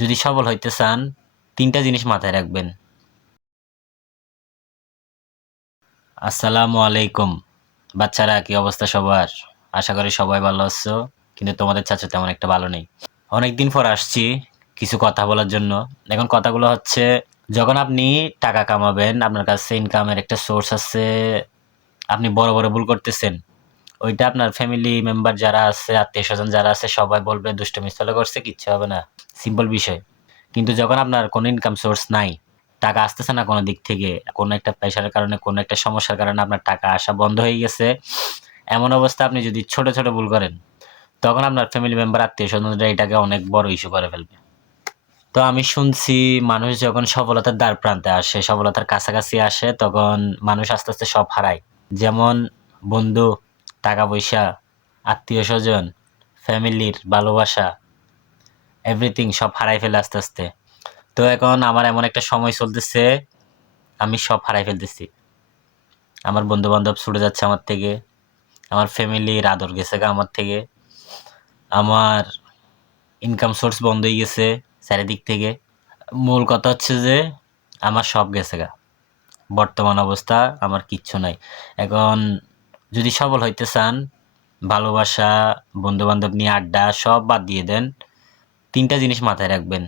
যদি সফল হইতে চান ৩টা জিনিস মাথায় রাখবেন। আসসালামু আলাইকুম। বাচ্চারা, কি অবস্থা সবার? আশা করি সবাই ভালো আছো, কিন্তু তোমাদের চাচা তেমন একটা ভালো নেই। অনেকদিন পর আসছি কিছু কথা বলার জন্য। এখন কথাগুলো হচ্ছে, যখন আপনি টাকা কামাবেন, আপনার কাছে ইনকামের একটা সোর্স আছে, আপনি বড় বড় ভুল করতেছেন, ওইটা আপনার ফ্যামিলি মেম্বার যারা আছে, আত্মীয় স্বজন যারা আছে, সবাই বলবে দুষ্টুমি ছেলে করছে, কিচ্ছু হবে না, সিম্পল বিষয়। কিন্তু যখন আপনার কোনো ইনকাম সোর্স নাই, টাকা আসতেছে না কোনো দিক থেকে, কোনো একটা প্রেশারের কারণে, কোনো একটা সমস্যার কারণে আপনার টাকা আসা বন্ধ হয়ে গেছে, এমন অবস্থা আপনি যদি ছোট ছোট ভুল করেন, তখন আপনার ফ্যামিলি মেম্বার, আত্মীয় স্বজনরা এটাকে অনেক বড় ইস্যু করে ফেলবে। তো আমি শুনছি, মানুষ যখন সফলতার দ্বার প্রান্তে আসে, সফলতার কাছাকাছি আসে, তখন মানুষ আস্তে আস্তে সব হারায়। যেমন বন্ধু, টাকা পয়সা, আত্মীয় স্বজন, ফ্যামিলির ভালোবাসা, এভরিথিং সব হারাই ফেলে আস্তে আস্তে। তো এখন আমার এমন একটা সময় চলতেছে, আমি সব হারাই ফেলতেছি। আমার বন্ধু বান্ধব ছুটে যাচ্ছে আমার থেকে, আমার ফ্যামিলির আদর গেছে গা আমার থেকে, আমার ইনকাম সোর্স বন্ধ হয়ে গেছে চারিদিক থেকে। মূল কথা হচ্ছে যে আমার সব গেছে গা। বর্তমান অবস্থা আমার কিচ্ছু নাই। এখন যদি সফল হইতে চান, ভালোবাসা, বন্ধু বান্ধব নিয়ে আড্ডা সব বাদ দিয়ে দেন। ৩টা জিনিস মাথায় রাখবেন।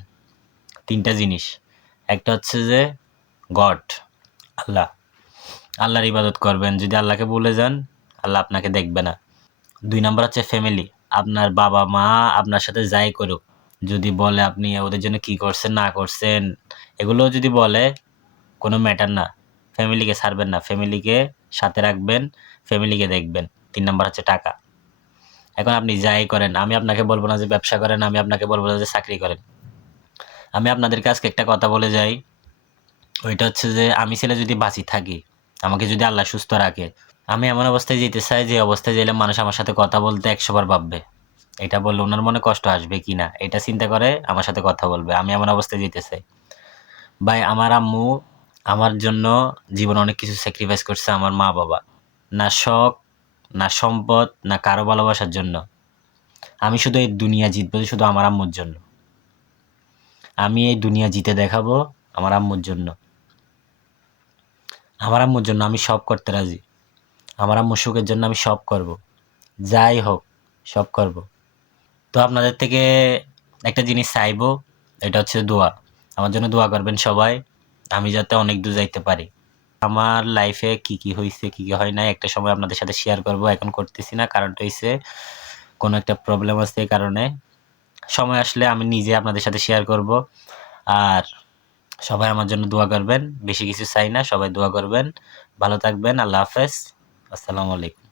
৩টা জিনিস। একটা হচ্ছে যে গড, আল্লাহ। আল্লাহর ইবাদত করবেন। যদি আল্লাহকে ভুলে যান, আল্লাহ আপনাকে দেখবে না। ২ নাম্বার হচ্ছে ফ্যামিলি। আপনার বাবা মা আপনার সাথে যাই করুক, যদি বলে আপনি ওদের জন্য কি করছেন না করছেন, এগুলোও যদি বলে, কোনো ম্যাটার না। ফ্যামিলিকে ছাড়বেন না। ফ্যামিলিকে সাথে রাখবেন, ফ্যামিলিকে দেখবেন। ৩ নাম্বার হচ্ছে টাকা। এখন আপনি যাই করেন, আমি আপনাকে বলব না যে ব্যবসা করেন, আমি আপনাকে বলব না যে চাকরি করেন। আমি আপনাদেরকে আজকে একটা কথা বলে যাই। ওইটা হচ্ছে যে আমি ছেলে যদি বাঁচি থাকি, আমাকে যদি আল্লাহ সুস্থ রাখে, আমি এমন অবস্থায় যেতে চাই যে অবস্থায় গেলে মানুষ আমার সাথে কথা বলতে ১০০ বার ভাববে। এটা বললে ওনার মনে কষ্ট আসবে কিনা, এটা চিন্তা করে আমার সাথে কথা বলবে। আমি এমন অবস্থায় যেতে চাই। ভাই, আমার আম্মু আমার জন্য জীবনে অনেক কিছু স্যাক্রিফাইস করছে, আমার মা বাবা। না শখ, না সম্পদ, না কারো ভালোবাসার জন্য। আমি শুধু এই দুনিয়া জিতবো শুধু আমার আম্মুর জন্য। আমি এই দুনিয়া জিতে দেখাবো আমার আম্মুর জন্য। আমার আম্মুর জন্য আমি সব করতে রাজি। আমার আম্মুর সুখের জন্য আমি সব করব। যাই হোক, সব করব। তো আপনাদের থেকে একটা জিনিস চাইবো, এটা হচ্ছে দোয়া। আমার জন্য দোয়া করবেন সবাই, আমি যাতে অনেক দূর যাইতে পারি। আমার লাইফে কি কি হয়েছে, কি কি হয় নাই, একটা সময় আপনাদের সাথে শেয়ার করব। এখন করতেছি না, কারণটা হইছে কোনো একটা প্রবলেম আছে, এই কারণে। সময় আসলে আমি নিজে আপনাদের সাথে শেয়ার করব। আর সবাই আমার জন্য দোয়া করবেন। বেশি কিছু চাই না, সবাই দোয়া করবেন। ভালো থাকবেন। আল্লাহ হাফেজ। আসসালামু আলাইকুম।